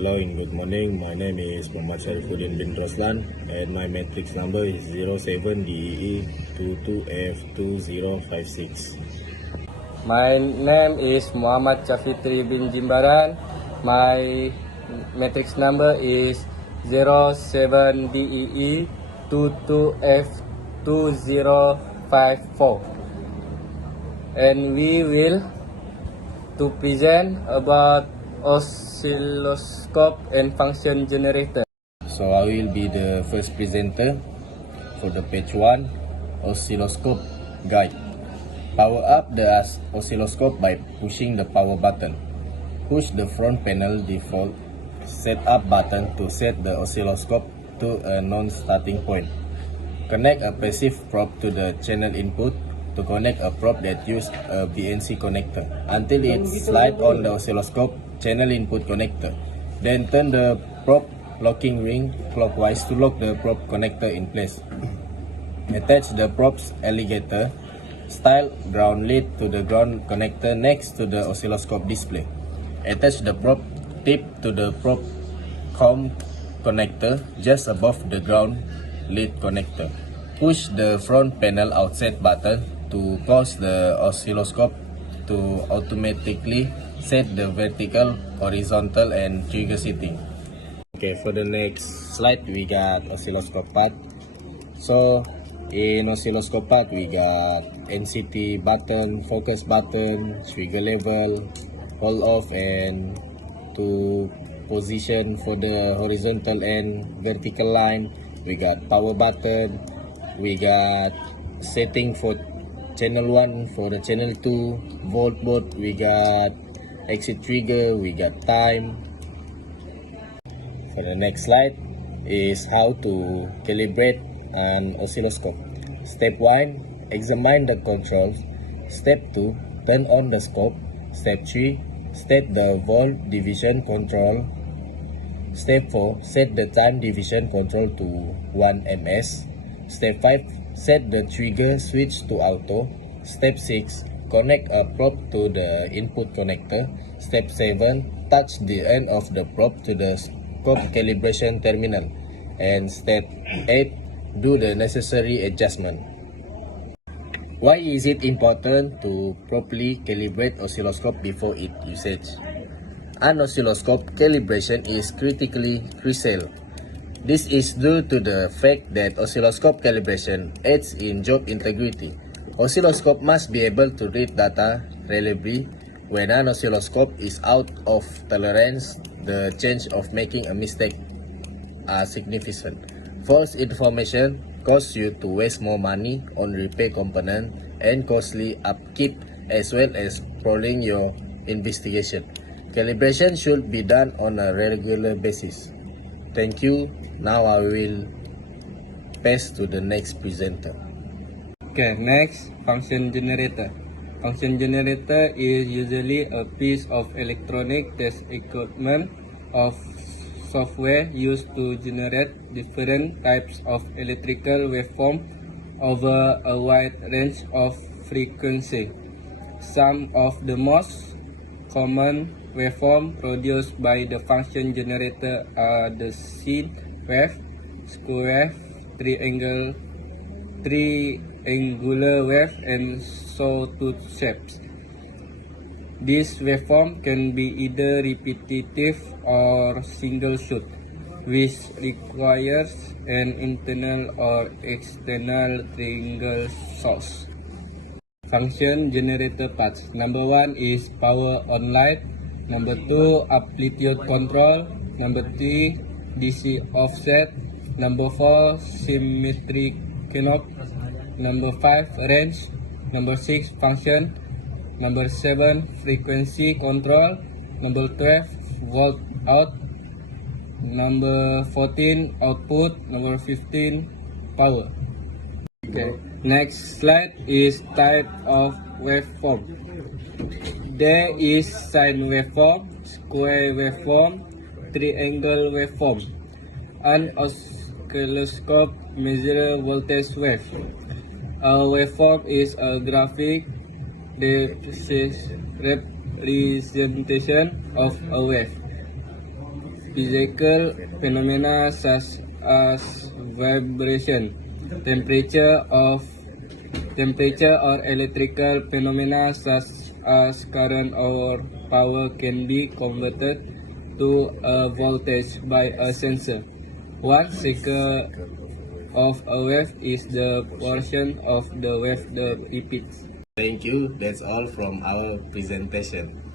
Hello and good morning. My name is Muhammad Sharifuddin bin Roslan and my matrix number is 07 DEE22F2056. My name is Muhammad Chafitri bin Jimbaran. My matrix number is 07 DEE22F2054. And we will to present about oscilloscope and function generator. So I will be the first presenter for the page 1 oscilloscope guide. Power up the oscilloscope by pushing the power button. Push the front panel default setup button to set the oscilloscope to a non-starting point. Connect a passive probe to the channel input to connect a probe that uses a BNC connector until it slides on the oscilloscope channel input connector. Then turn the probe locking ring clockwise to lock the probe connector in place. Attach the probe's alligator style ground lead to the ground connector next to the oscilloscope display. Attach the probe tip to the probe comb connector just above the ground lead connector. Push the front panel outset button to cause the oscilloscope to automatically set the vertical, horizontal, and trigger setting. Okay, for the next slide, we got oscilloscope part. So, in oscilloscope part, we got NCT button, focus button, trigger level, hold off, and to position for the horizontal and vertical line. We got power button. We got setting for channel 1, for the channel 2, volt mode, we got exit trigger, we got time. For the next slide is how to calibrate an oscilloscope. Step 1, examine the controls. Step 2, turn on the scope. Step 3, set the volt division control. Step 4, set the time division control to 1 ms. Step 5, set the trigger switch to auto. Step 6, connect a probe to the input connector. Step 7, touch the end of the probe to the scope calibration terminal. And step 8, do the necessary adjustment. Why is it important to properly calibrate oscilloscope before its usage? An oscilloscope calibration is critically crucial. This is due to the fact that oscilloscope calibration aids in job integrity. Oscilloscope must be able to read data reliably. When an oscilloscope is out of tolerance, the chance of making a mistake are significant. False information causes you to waste more money on repair component and costly upkeep, as well as prolong your investigation. Calibration should be done on a regular basis. Thank you. Now I will pass to the next presenter. Okay, next, function generator. Function generator is usually a piece of electronic test equipment of software used to generate different types of electrical waveform over a wide range of frequency. Some of the most common waveform produced by the function generator are the sine wave, square wave, triangular wave, and sawtooth shapes. This waveform can be either repetitive or single shoot, which requires an internal or external triangle source. Function generator parts. Number 1 is power on light. Number 2, amplitude control. Number 3, DC offset. Number 4, symmetry knob. Number 5, range. Number 6, function. Number 7, frequency control. Number 12, volt out. Number 14, output. Number 15, power. Okay, next slide is type of waveform. There is sine waveform, square waveform, triangle waveform. An oscilloscope measures voltage wave. A waveform is a graphic representation of a wave. physical phenomena such as vibration, temperature or electrical phenomena such as current or power can be converted to a voltage by a sensor. 1 second of a wave is the portion of the wave that repeats. Thank you. That's all from our presentation.